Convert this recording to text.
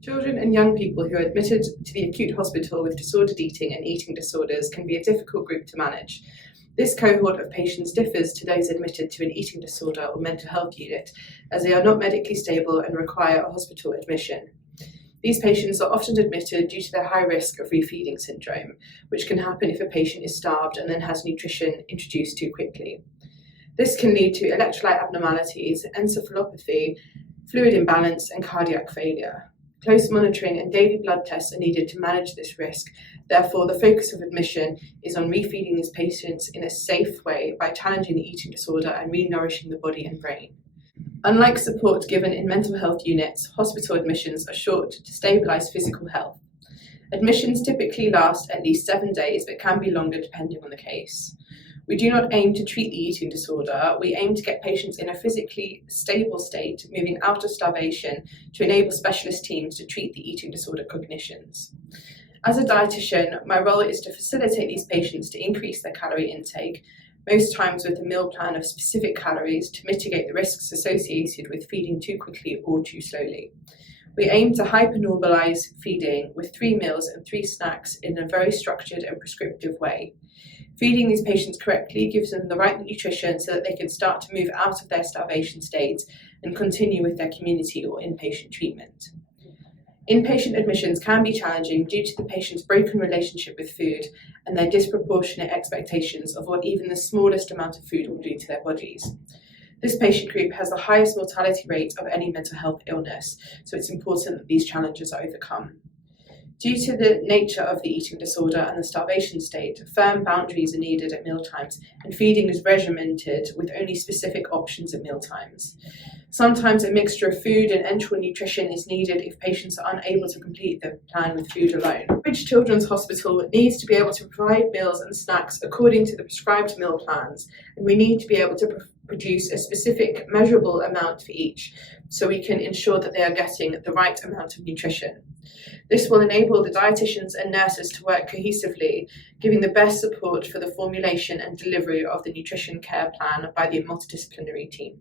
Children and young people who are admitted to the acute hospital with disordered eating and eating disorders can be a difficult group to manage. This cohort of patients differs to those admitted to an eating disorder or mental health unit, as they are not medically stable and require a hospital admission. These patients are often admitted due to their high risk of refeeding syndrome, which can happen if a patient is starved and then has nutrition introduced too quickly. This can lead to electrolyte abnormalities, encephalopathy, fluid imbalance, and cardiac failure. Close monitoring and daily blood tests are needed to manage this risk. Therefore, the focus of admission is on refeeding these patients in a safe way by challenging the eating disorder and re-nourishing the body and brain. Unlike support given in mental health units, hospital admissions are short to stabilise physical health. Admissions typically last at least 7 days, but can be longer depending on the case. We do not aim to treat the eating disorder, we aim to get patients in a physically stable state, moving out of starvation to enable specialist teams to treat the eating disorder cognitions. As a dietitian, my role is to facilitate these patients to increase their calorie intake, most times with a meal plan of specific calories to mitigate the risks associated with feeding too quickly or too slowly. We aim to hypernormalize feeding with 3 meals and 3 snacks in a very structured and prescriptive way. Feeding these patients correctly gives them the right nutrition so that they can start to move out of their starvation states and continue with their community or inpatient treatment. Inpatient admissions can be challenging due to the patient's broken relationship with food and their disproportionate expectations of what even the smallest amount of food will do to their bodies. This patient group has the highest mortality rate of any mental health illness, so it's important that these challenges are overcome. Due to the nature of the eating disorder and the starvation state, firm boundaries are needed at mealtimes, and feeding is regimented with only specific options at mealtimes. Sometimes a mixture of food and enteral nutrition is needed if patients are unable to complete the plan with food alone. Cambridge Children's Hospital needs to be able to provide meals and snacks according to the prescribed meal plans, and we need to be able to produce a specific measurable amount for each, so we can ensure that they are getting the right amount of nutrition. This will enable the dietitians and nurses to work cohesively, giving the best support for the formulation and delivery of the nutrition care plan by the multidisciplinary team.